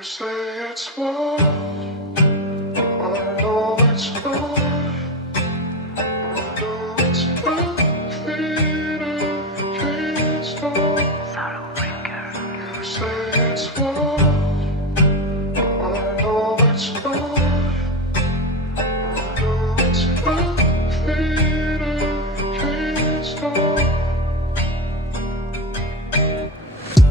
You say it's love, I know it's not. I know it's not fading, can't stop. You say it's love, I know it's not. I know it's not fading, can't stop.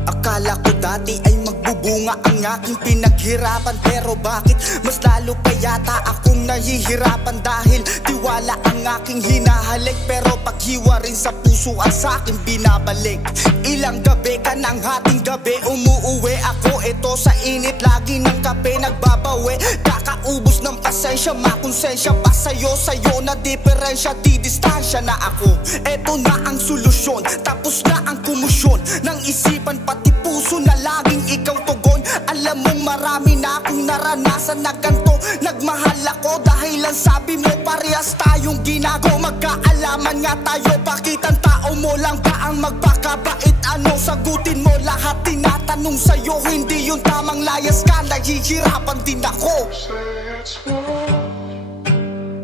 Akala ko dati ay magbubunga ang aking pinaghirapan, pero bakit mas lalo pa yata akong nahihirapan? Dahil tiwala ang aking hinahalik, pero paghiwa rin sa puso at sa akin binabalik. Ilang gabi ka ng hating gabi, umuuwi ako eto sa init, lagi ng kape nagbabawi. Kakaubos ng pasensya, makonsensya pa sa'yo na diferensya, di distansya na ako. Eto na ang solusyon, tapos na ang kumusyon ng isipan pati puso na laging ikaw tugon. Alam mong marami na akong naranasan na ganto. Nagmahal ako dahil ang sabi mo parehas tayong ginago. Magkaalaman nga tayo, bakit ang tao mo lang ba ang magpakabait? Ano sagutin mo? Lahat tinatanong sa'yo, hindi yung tamang layas ka, nahihirapan din ako. Say it's love,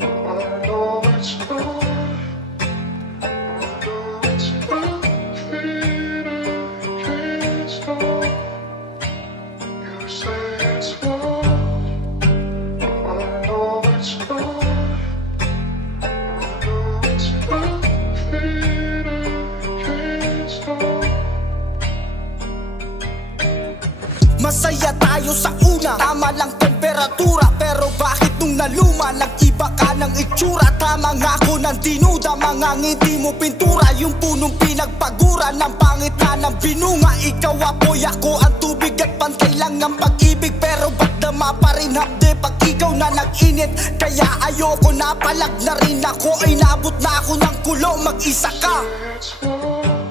I know it's not. Masaya tayo sa una, tama lang temperatura, pero bakit nung naluma nag-iba ka ng itsura? Tama nga ako ng dinuda, mga ngiti mo pintura, yung punong pinagpagura ng pangit na ng binunga. Ikaw apoy, ako ang tubig at pantay lang ang pag-ibig, pero ba't dama pa rin hapde pag ikaw na nag-init? Kaya ayoko na, palag na rin ako, ay nabot na ako ng kulo, mag-isa ka. It's love.